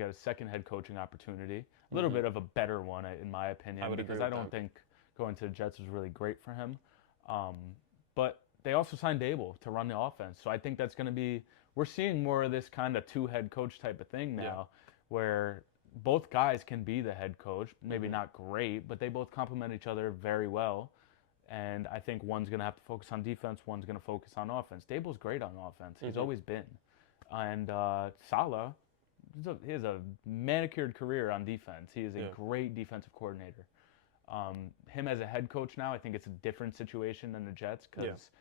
got a second head coaching opportunity, a little bit of a better one, in my opinion, I would agree because I with don't that. think going to the Jets was really great for him. But they also signed Dable to run the offense, so I think that's going to be. We're seeing more of this kind of two head coach type of thing Yeah. now, where both guys can be the head coach. Maybe not great, but they both complement each other very well. And I think one's going to have to focus on defense, one's going to focus on offense. Dable's great on offense. He's always been. And Saleh, he has a manicured career on defense. He is a Yeah. great defensive coordinator. Him as a head coach now, I think it's a different situation than the Jets because Yeah.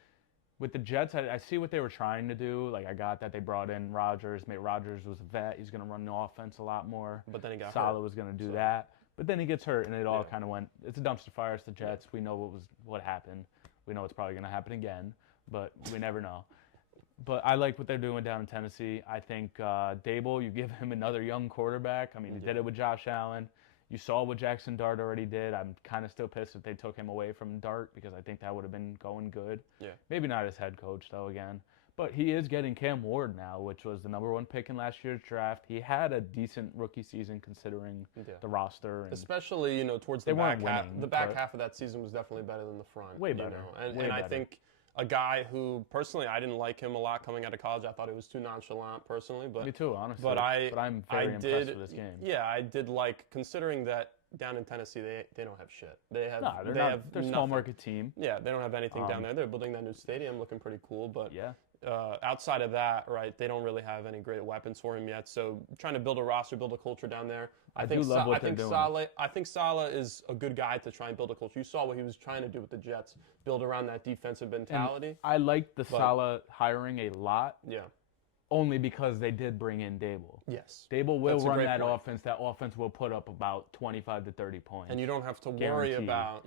with the Jets, I see what they were trying to do. Like I got that they brought in Rodgers. Mate, Rodgers was a vet. He's going to run the offense a lot more. But then he got Saleh hurt. was going to do So, that, but then he gets hurt, and it all Yeah. kind of went. It's a dumpster fire. It's the Jets. We know what happened. We know it's probably going to happen again, but we never know. But I like what they're doing down in Tennessee. I think Dable, you give him another young quarterback. I mean, he did it with Josh Allen. You saw what Jackson Dart already did. I'm kind of still pissed if they took him away from Dart because I think that would have been going good. Yeah. Maybe not as head coach, though, again. But he is getting Cam Ward now, which was the number one pick in last year's draft. He had a decent rookie season considering Yeah. the roster. And Especially, towards They the back weren't half. winning, The back but- half of that season was definitely better than the front. Way you better. know. And, Way and I better. think a guy who, personally, I didn't like him a lot coming out of college. I thought it was too nonchalant, personally. But me too, honestly. But I'm very impressed with this game. Yeah, I did like, considering that down in Tennessee, they don't have shit. They have, No, they're they not. have They're a nothing. small market team. Yeah, they don't have anything down there. They're building that new stadium, looking pretty cool. But Yeah. outside of that, right, they don't really have any great weapons for him yet. So trying to build a roster, build a culture down there. I do love what they're doing. I think Saleh is a good guy to try and build a culture. You saw what he was trying to do with the Jets, build around that defensive mentality. I like the Saleh hiring a lot, Yeah. only because they did bring in Dable. Yes. Dable will That's a run great that point. offense. That offense will put up about 25 to 30 points. And you don't have to worry Guaranteed. about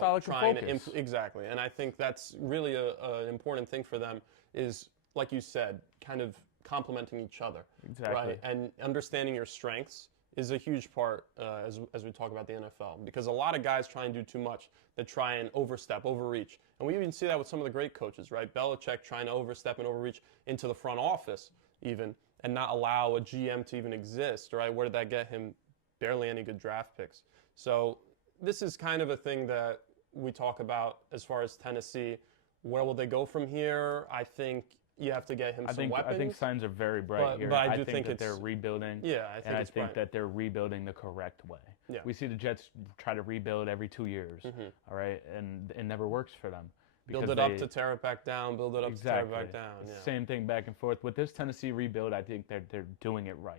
Saleh can trying to focus. exactly. And I think that's really an important thing for them is, like you said, kind of complementing each other. Exactly. Right. And understanding your strengths is a huge part as we talk about the NFL, because a lot of guys try and do too much. That try and overstep, overreach, and we even see that with some of the great coaches, right? Belichick trying to overstep and overreach into the front office, even, and not allow a GM to even exist, right? Where did that get him? Barely any good draft picks. So this is kind of a thing that we talk about as far as Tennessee. Where will they go from here? I think you have to get him some weapons. I think signs are very bright here. but I do think think that they're it's- rebuilding. Yeah, I think and I it's think bright. that they're rebuilding the correct way. Yeah. We see the Jets try to rebuild every 2 years, all right, and it never works for them. Build because it up they- to tear it back down. Build it up to tear it back down. Yeah. Same thing back and forth with this Tennessee rebuild. I think they're doing it right.